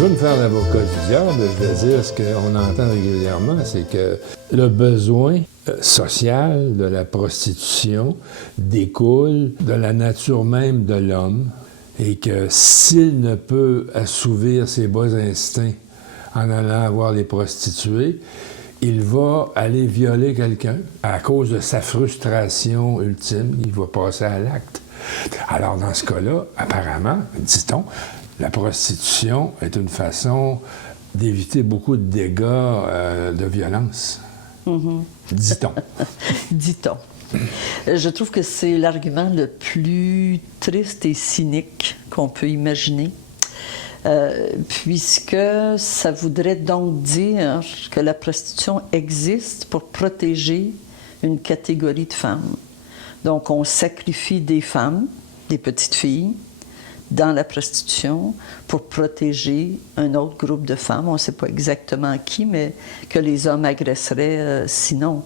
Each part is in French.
veux me faire l'avocat du diable, je vais dire ce qu'on entend régulièrement, c'est que le besoin social de la prostitution découle de la nature même de l'homme et que s'il ne peut assouvir ses bas instincts en allant voir les prostituées, il va aller violer quelqu'un à cause de sa frustration ultime, il va passer à l'acte. Alors dans ce cas-là, apparemment, dit-on, la prostitution est une façon d'éviter beaucoup de dégâts de violence. Mm-hmm. Dit-on. Dit-on. Je trouve que c'est l'argument le plus triste et cynique qu'on peut imaginer, puisque ça voudrait donc dire que la prostitution existe pour protéger une catégorie de femmes. Donc, on sacrifie des femmes, des petites filles, dans la prostitution pour protéger un autre groupe de femmes. On ne sait pas exactement qui, mais que les hommes agresseraient sinon.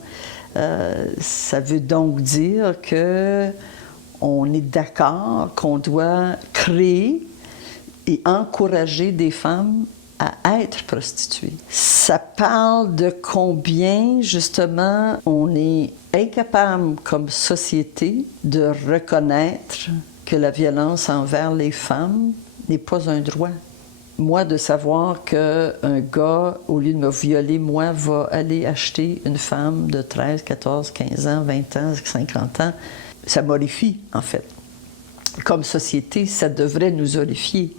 Ça veut donc dire qu'on est d'accord qu'on doit créer et encourager des femmes à être prostituées. Ça parle de combien, justement, on est incapable comme société de reconnaître que la violence envers les femmes n'est pas un droit. Moi, de savoir qu'un gars, au lieu de me violer, moi, va aller acheter une femme de 13, 14, 15 ans, 20 ans, 50 ans, ça m'horrifie, en fait. Comme société, ça devrait nous horrifier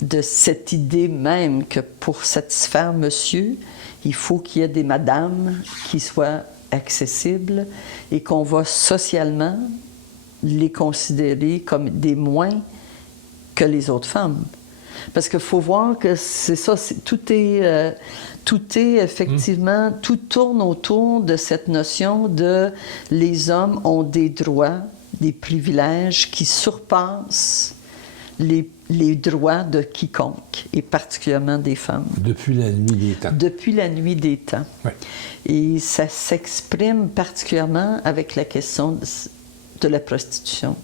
de cette idée même que pour satisfaire monsieur, il faut qu'il y ait des madames qui soient accessibles et qu'on va socialement les considérer comme des moins que les autres femmes. Parce qu'il faut voir que c'est ça, tout est effectivement, tout tourne autour de cette notion de les hommes ont des droits, des privilèges qui surpassent les droits de quiconque, et particulièrement des femmes. Depuis la nuit des temps. Depuis la nuit des temps. Oui. Et ça s'exprime particulièrement avec la question de la prostitution.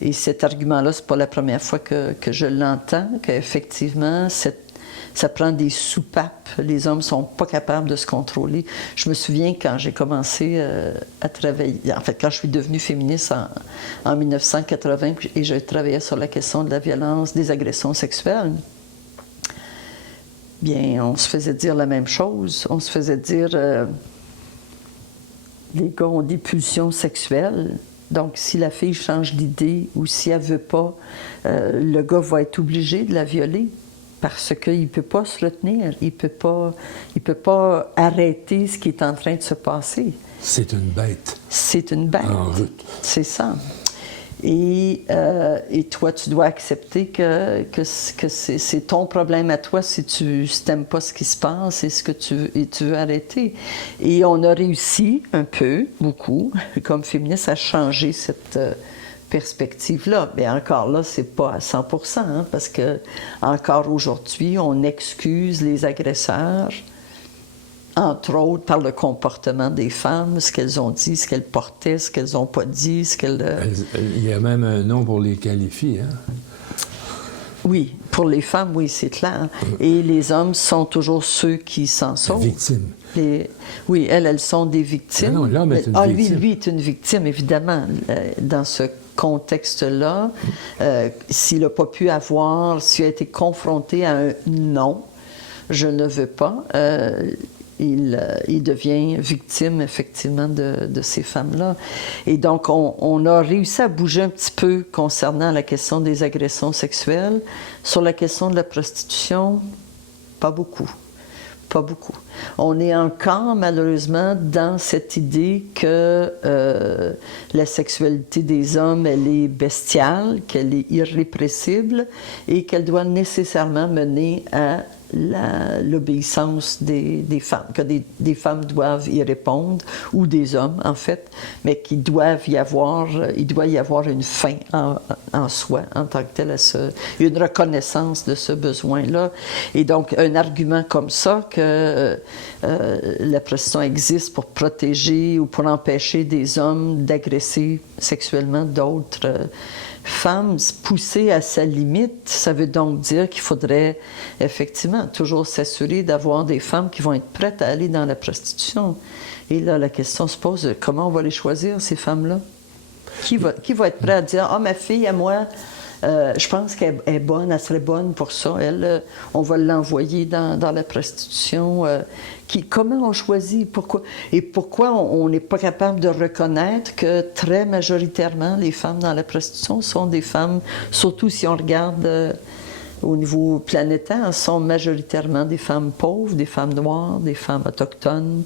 Et cet argument-là, c'est pas la première fois que je l'entends, qu'effectivement, ça prend des soupapes. Les hommes sont pas capables de se contrôler. Je me souviens quand j'ai commencé à travailler, en fait, quand je suis devenue féministe en 1980, et je travaillais sur la question de la violence, des agressions sexuelles, bien, on se faisait dire la même chose. On se faisait dire... les gars ont des pulsions sexuelles. Donc, si la fille change d'idée ou si elle ne veut pas, le gars va être obligé de la violer parce qu'il ne peut pas se retenir. Il peut pas arrêter ce qui est en train de se passer. C'est une bête. C'est une bête. En route. C'est ça. Et toi, tu dois accepter que c'est ton problème à toi si tu n'aimes pas ce qui se passe et tu veux arrêter. Et on a réussi un peu, beaucoup, comme féministes, à changer cette perspective-là. Mais encore là, c'est pas à 100%, hein, parce que encore aujourd'hui, on excuse les agresseurs, entre autres par le comportement des femmes, ce qu'elles ont dit, ce qu'elles portaient, ce qu'elles n'ont pas dit, ce qu'elles... Il y a même un nom pour les qualifier, hein? Oui, pour les femmes, oui, c'est clair. Et les hommes sont toujours ceux qui s'en sauvent. Victimes. Oui, elles sont des victimes. Non, l'homme est une victime. Lui est une victime, évidemment, dans ce contexte-là. S'il n'a pas pu avoir, s'il a été confronté à un non, je ne veux pas, il devient victime, effectivement, de ces femmes-là. Et donc, on a réussi à bouger un petit peu concernant la question des agressions sexuelles. Sur la question de la prostitution, pas beaucoup. Pas beaucoup. On est encore, malheureusement, dans cette idée que la sexualité des hommes, elle est bestiale, qu'elle est irrépressible et qu'elle doit nécessairement mener à l'obéissance des femmes, que des femmes doivent y répondre, ou des hommes, en fait, mais il doit y avoir une fin en soi, en tant que tel, une reconnaissance de ce besoin-là. Et donc, un argument comme ça, que la prostitution existe pour protéger ou pour empêcher des hommes d'agresser sexuellement d'autres femme poussée à sa limite, ça veut donc dire qu'il faudrait effectivement toujours s'assurer d'avoir des femmes qui vont être prêtes à aller dans la prostitution. Et là, la question se pose, comment on va les choisir, ces femmes-là? Qui va être prêt à dire, « Ah, ma fille, à moi, je pense qu'elle est bonne, elle serait bonne pour ça. Elle, on va l'envoyer dans la prostitution. » Comment on choisit? Pourquoi? Et pourquoi on n'est pas capable de reconnaître que très majoritairement, les femmes dans la prostitution sont des femmes, surtout si on regarde au niveau planétaire, sont majoritairement des femmes pauvres, des femmes noires, des femmes autochtones.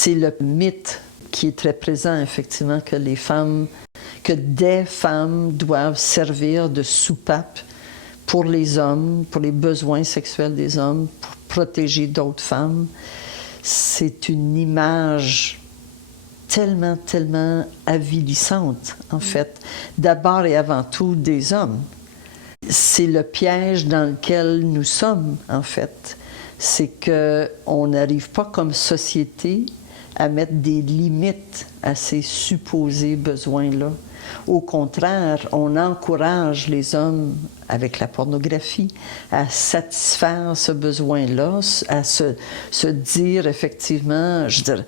C'est le mythe qui est très présent, effectivement, que des femmes doivent servir de soupape pour les hommes, pour les besoins sexuels des hommes, pour protéger d'autres femmes. C'est une image tellement, tellement avilissante, en fait, d'abord et avant tout des hommes. C'est le piège dans lequel nous sommes, en fait. C'est qu'on n'arrive pas comme société à mettre des limites à ces supposés besoins-là. Au contraire, on encourage les hommes, avec la pornographie, à satisfaire ce besoin-là, à se dire effectivement, je veux dire,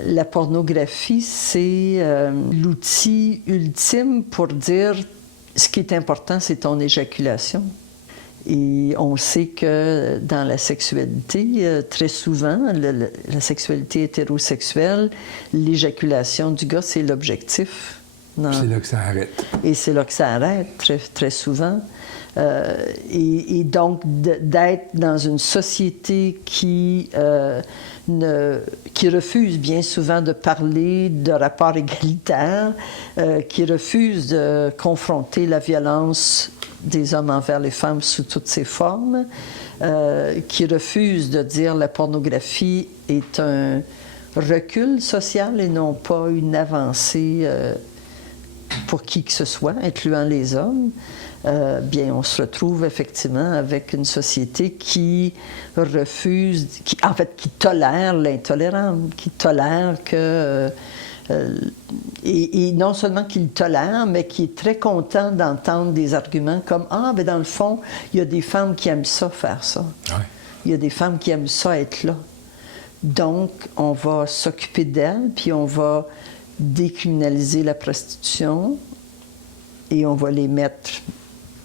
la pornographie, c'est l'outil ultime pour dire ce qui est important, c'est ton éjaculation. Et on sait que dans la sexualité, très souvent, la sexualité hétérosexuelle, l'éjaculation du gars, c'est l'objectif. C'est là que ça arrête. Et c'est là que ça arrête, très, très souvent. Et donc, d'être dans une société qui refuse bien souvent de parler de rapports égalitaires, qui refuse de confronter la violence des hommes envers les femmes sous toutes ses formes, qui refuse de dire la pornographie est un recul social et non pas une avancée pour qui que ce soit, incluant les hommes, bien, on se retrouve effectivement avec une société qui refuse, qui tolère l'intolérable, qui tolère que... et non seulement qu'il tolère, mais qui est très content d'entendre des arguments comme « Ah, ben dans le fond, il y a des femmes qui aiment ça, faire ça. Ouais. Il y a des femmes qui aiment ça, être là. Donc, on va s'occuper d'elles, puis on va décriminaliser la prostitution et on va les mettre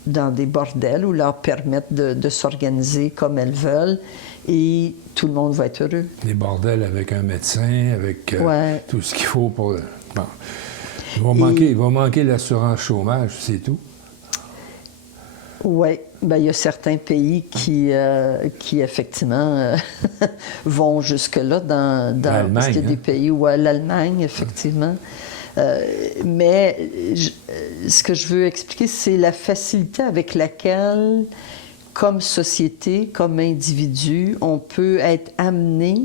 dans des bordels ou leur permettre de s'organiser comme elles veulent et tout le monde va être heureux. Des bordels avec un médecin, avec tout ce qu'il faut pour... Bon. Il va manquer l'assurance chômage, c'est tout. Oui, bien, il y a certains pays qui effectivement, vont jusque-là parce qu'il y a des pays où l'Allemagne, effectivement. Mais ce que je veux expliquer, c'est la facilité avec laquelle, comme société, comme individu, on peut être amené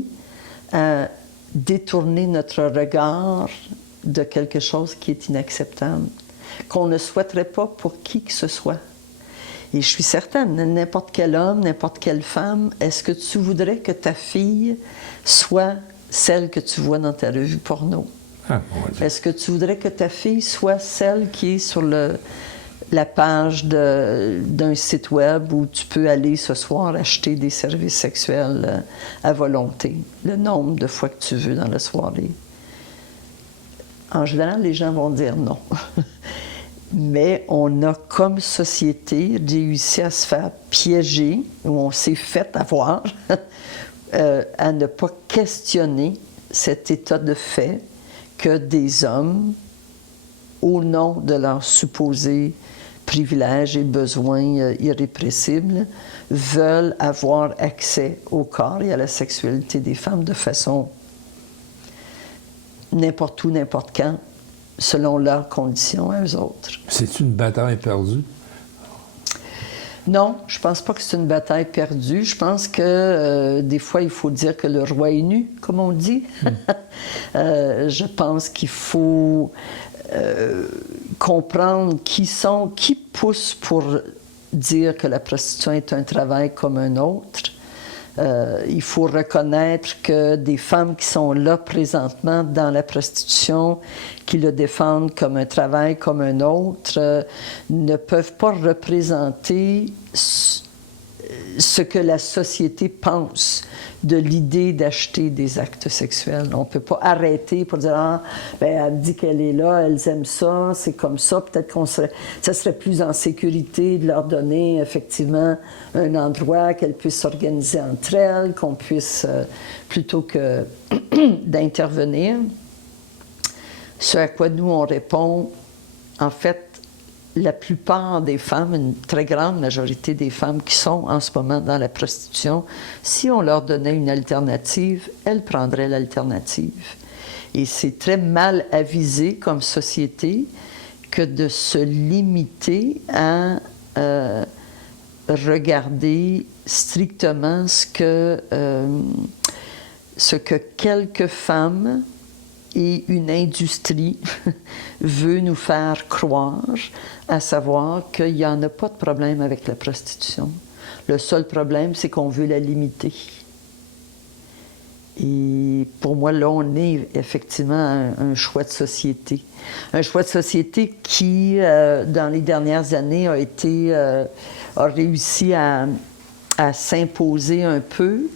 à détourner notre regard de quelque chose qui est inacceptable, qu'on ne souhaiterait pas pour qui que ce soit. Et je suis certaine, n'importe quel homme, n'importe quelle femme, est-ce que tu voudrais que ta fille soit celle que tu vois dans ta revue porno? Ah, bon, est-ce que tu voudrais que ta fille soit celle qui est sur la page d'un site web où tu peux aller ce soir acheter des services sexuels à volonté, le nombre de fois que tu veux dans la soirée? En général, les gens vont dire non. Mais on a, comme société, réussi à se faire piéger, ou on s'est fait avoir, à ne pas questionner cet état de fait que des hommes, au nom de leurs supposés privilèges et besoins irrépressibles, veulent avoir accès au corps et à la sexualité des femmes de façon n'importe où, n'importe quand, selon leurs conditions à eux autres. C'est une bataille perdue? Non, je pense pas que c'est une bataille perdue. Je pense que des fois, il faut dire que le roi est nu, comme on dit. Je pense qu'il faut comprendre qui pousse pour dire que la prostitution est un travail comme un autre. Il faut reconnaître que des femmes qui sont là présentement dans la prostitution, qui le défendent comme un travail comme un autre, ne peuvent pas représenter ce que la société pense de l'idée d'acheter des actes sexuels. On ne peut pas arrêter pour dire « Ah, ben, elle dit qu'elle est là, elles aiment ça, c'est comme ça. Peut-être ça serait plus en sécurité de leur donner effectivement un endroit qu'elles puissent s'organiser entre elles, qu'on puisse, plutôt que d'intervenir. » Ce à quoi nous, on répond, en fait, la plupart des femmes, une très grande majorité des femmes qui sont en ce moment dans la prostitution, si on leur donnait une alternative, elles prendraient l'alternative. Et c'est très mal avisé comme société que de se limiter à regarder strictement ce que quelques femmes et une industrie veut nous faire croire, à savoir qu'il n'y en a pas de problème avec la prostitution. Le seul problème, c'est qu'on veut la limiter. Et pour moi, là, on est effectivement un choix de société. Un choix de société qui, dans les dernières années, a réussi à s'imposer un peu,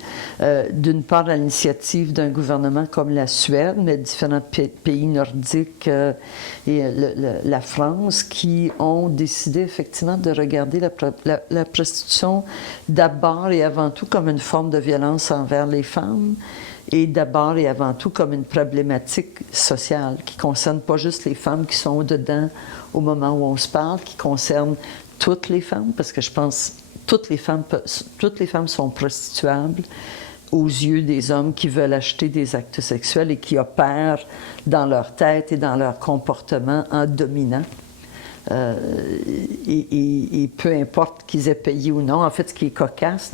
d'une part à l'initiative d'un gouvernement comme la Suède, mais différents pays nordiques et la France, qui ont décidé effectivement de regarder la prostitution d'abord et avant tout comme une forme de violence envers les femmes, et d'abord et avant tout comme une problématique sociale qui ne concerne pas juste les femmes qui sont dedans au moment où on se parle, qui concerne toutes les femmes, parce que je pense toutes les femmes sont prostituables aux yeux des hommes qui veulent acheter des actes sexuels et qui opèrent dans leur tête et dans leur comportement en dominant. Et peu importe qu'ils aient payé ou non. En fait, ce qui est cocasse,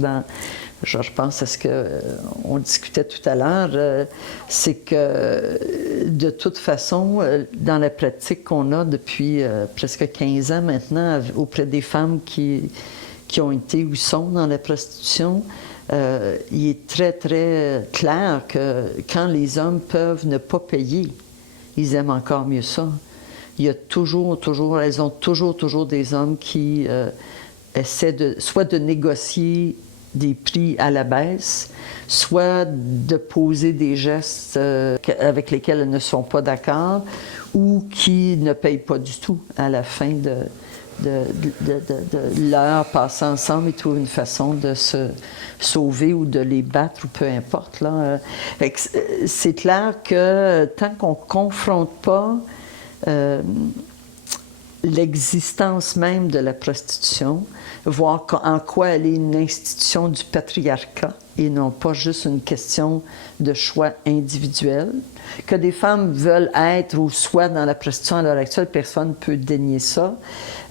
je repense à ce qu'on discutait tout à l'heure, c'est que de toute façon, dans la pratique qu'on a depuis presque 15 ans maintenant, auprès des femmes qui ont été ou sont dans la prostitution, il est très, très clair que quand les hommes peuvent ne pas payer, ils aiment encore mieux ça. Il y a elles ont toujours des hommes qui essaient soit de négocier des prix à la baisse, soit de poser des gestes avec lesquels elles ne sont pas d'accord, ou qui ne payent pas du tout à la fin de l'heure passée ensemble et trouver une façon de se sauver ou de les battre ou peu importe. Là. C'est clair que tant qu'on ne confronte pas l'existence même de la prostitution, voir en quoi elle est une institution du patriarcat et non pas juste une question de choix individuel. Que des femmes veulent être ou soient dans la prostitution à l'heure actuelle, personne ne peut dénier ça.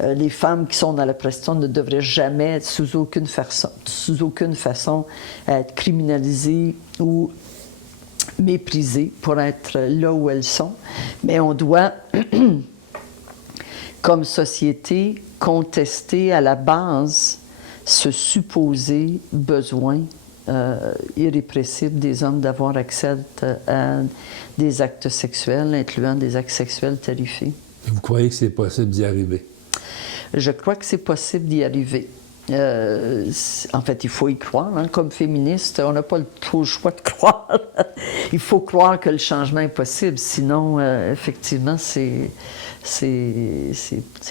Les femmes qui sont dans la prostitution ne devraient jamais être sous aucune façon être criminalisées ou méprisées pour être là où elles sont. Mais on doit, comme société, contester à la base ce supposé besoin irrépressible des hommes d'avoir accès à des actes sexuels, incluant des actes sexuels tarifés. Vous croyez que c'est possible d'y arriver? Je crois que c'est possible d'y arriver. En fait, il faut y croire. Hein. Comme féministe, on n'a pas trop le choix de croire. Il faut croire que le changement est possible. Sinon, effectivement, c'est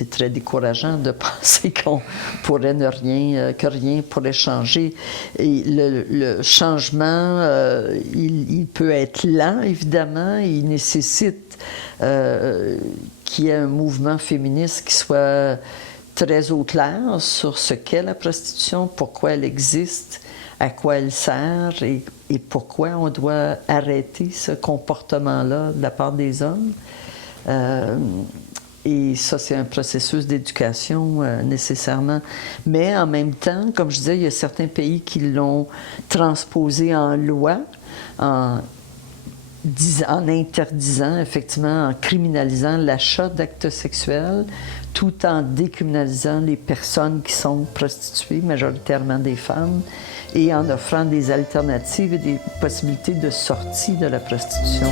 très décourageant de penser qu'on pourrait que rien pourrait changer. Et le changement, il peut être lent, évidemment. Il nécessite qu'il y ait un mouvement féministe qui soit très au clair sur ce qu'est la prostitution, pourquoi elle existe, à quoi elle sert et pourquoi on doit arrêter ce comportement-là de la part des hommes. Et ça, c'est un processus d'éducation nécessairement. Mais en même temps, comme je disais, il y a certains pays qui l'ont transposé en loi, en interdisant, effectivement, en criminalisant l'achat d'actes sexuels, tout en décriminalisant les personnes qui sont prostituées, majoritairement des femmes, et en offrant des alternatives et des possibilités de sortie de la prostitution.